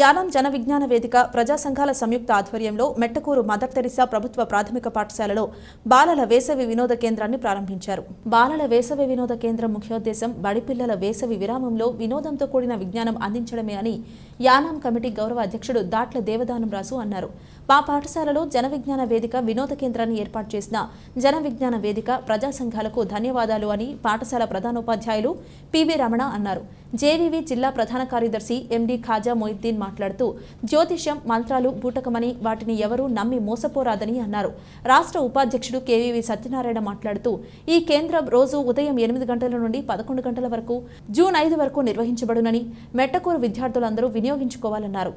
యానం జన విజ్ఞాన వేదిక ప్రజా సంఘాల సంయుక్త ఆధ్వర్యంలో మెట్టకూరు మదర్ తెరిసా ప్రభుత్వ ప్రాథమిక పాఠశాలలో బాలల వేసవి వినోద కేంద్రాన్ని ప్రారంభించారు. బాలల వేసవి వినోద కేంద్రం ముఖ్యోద్దేశం బడిపిల్లల వేసవి విరామంలో వినోదంతో కూడిన విజ్ఞానం అందించడమే అని యానాం కమిటీ గౌరవ అధ్యక్షుడు దాట్ల దేవదానం రాసు అన్నారు. మా పాఠశాలలో జన విజ్ఞాన వేదిక వినోద కేంద్రాన్ని ఏర్పాటు చేసిన జన విజ్ఞాన వేదిక ప్రజా సంఘాలకు ధన్యవాదాలు అని పాఠశాల ప్రధానోపాధ్యాయులు పివి రమణ అన్నారు. జేవీవి జిల్లా ప్రధాన కార్యదర్శి ఎండి ఖాజా మొయిద్దీన్ మాట్లాడుతూ జ్యోతిష్యం మంత్రాలు బూటకమని వాటిని ఎవరూ నమ్మి మోసపోరాదని అన్నారు. రాష్ట్ర ఉపాధ్యక్షుడు కేవీవి సత్యనారాయణ మాట్లాడుతూ ఈ కేంద్రం రోజు ఉదయం ఎనిమిది గంటల నుండి పదకొండు గంటల వరకు జూన్ ఐదు వరకు నిర్వహించబడునని మెట్టకూరు విద్యార్థులందరూ వినియోగించుకోవాలన్నారు.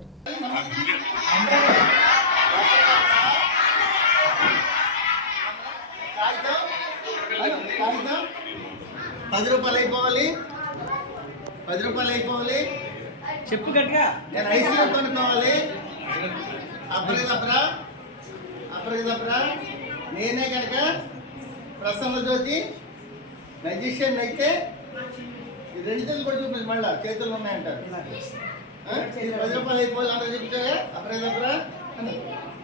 పది రూపాయలు అయిపోవాలి. పది రూపాయలు అయిపోవాలి. చెప్పు గట్టిగా. నేను ఐస్ క్రీమ్ కొనుక్కోవాలి. అప్పటికి తప్పరా నేనే కనుక ప్రసన్న జ్యోతి మెజిషియన్ అయితే ఈ రెండు చేతులు కూడా చూపించు మళ్ళా చేతులు ఉన్నాయంటారు. పది రూపాయలు అయిపోవాలి అందరూ చెప్తే అప్పటికి తప్పరా అని.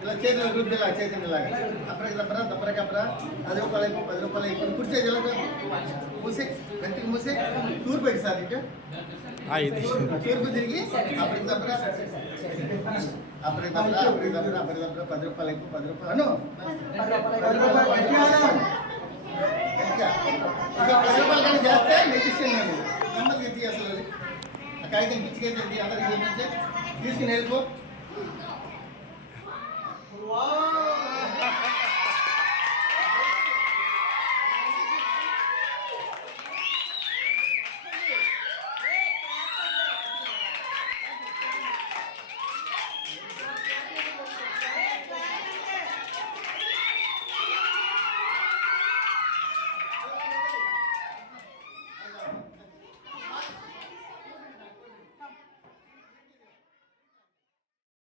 ఇలా చేతులు గ్రూప్ ఇలా చేతులు ఇలాగా. అప్పటికి తప్పరా తప్పరా కప్పరా పది రూపాయలు అయిపో పది రూపాయలు అయిపో. కూర్చోది ఇలా మూసి గంటకి మూసి. పెట్టి సార్ ఇటు? తూర్పు తిరిగి అప్పటికి తప్పరా అప్పటికి తప్పరా అప్పటికి తప్పరా అప్పటికి తప్పరా పది రూపాయలు అయిపో పది రూపాయలు పది రూపాయలు. కానీ చేస్తే నేను అసలు పిచ్చికైతే అందరికి చూపించి. తీసుకుని వెళ్ళిపో.